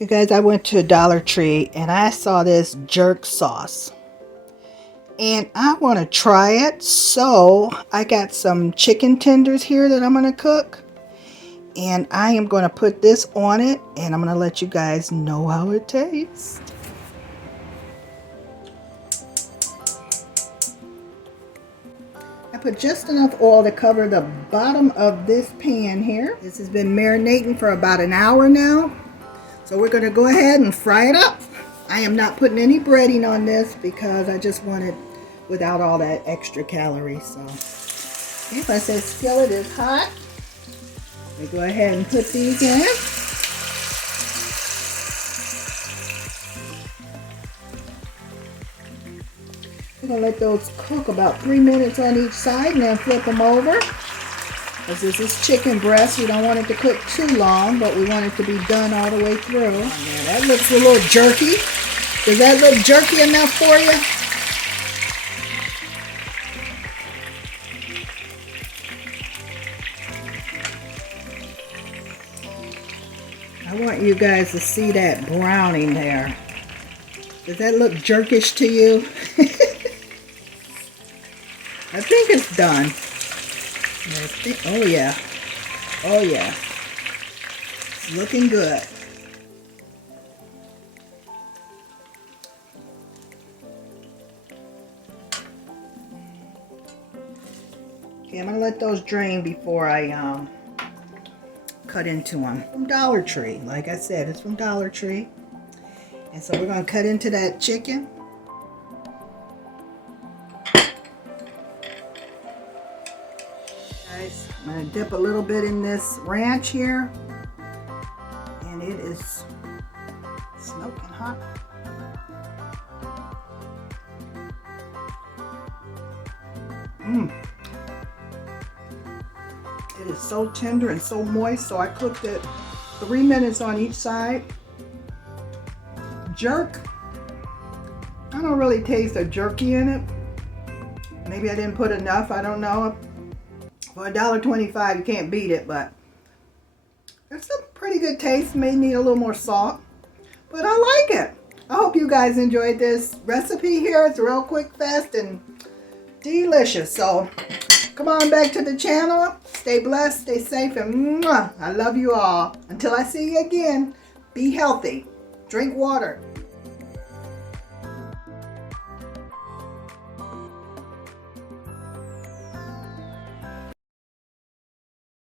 You guys, I went to Dollar Tree and I saw this jerk sauce. And I want to try it. So I got some chicken tenders here that I'm going to cook. And I am going to put this on it. And I'm going to let you guys know how it tastes. I put just enough oil to cover the bottom of this pan here. This has been marinating for about an hour now. So we're going to go ahead and fry it up. I am not putting any breading on this because I just want it without all that extra calories. So, okay, once that skillet is hot, we go ahead and put these in. We're going to let those cook about 3 minutes on each side and then flip them over. Because this is chicken breast, we don't want it to cook too long, but we want it to be done all the way through. Yeah, that looks a little jerky. Does that look jerky enough for you? I want you guys to see that browning there. Does that look jerkish to you? I think it's done. Oh yeah. Oh yeah. It's looking good. Okay, I'm gonna let those drain before I cut into them. From Dollar Tree, like I said, it's from Dollar Tree. And so we're gonna cut into that chicken. Guys, I'm gonna dip a little bit in this ranch here. And it is smoking hot. It is so tender and so moist, so I cooked it 3 minutes on each side. Jerk, I don't really taste a jerky in it. Maybe I didn't put enough, I don't know. For $1.25 you can't beat it, but it's a pretty good taste. May need a little more salt, but I like it. I hope you guys enjoyed this recipe here. It's real quick, fast, and delicious. So come on back to the channel. Stay blessed, stay safe, and I love you all. Until I see you again, be healthy, drink water.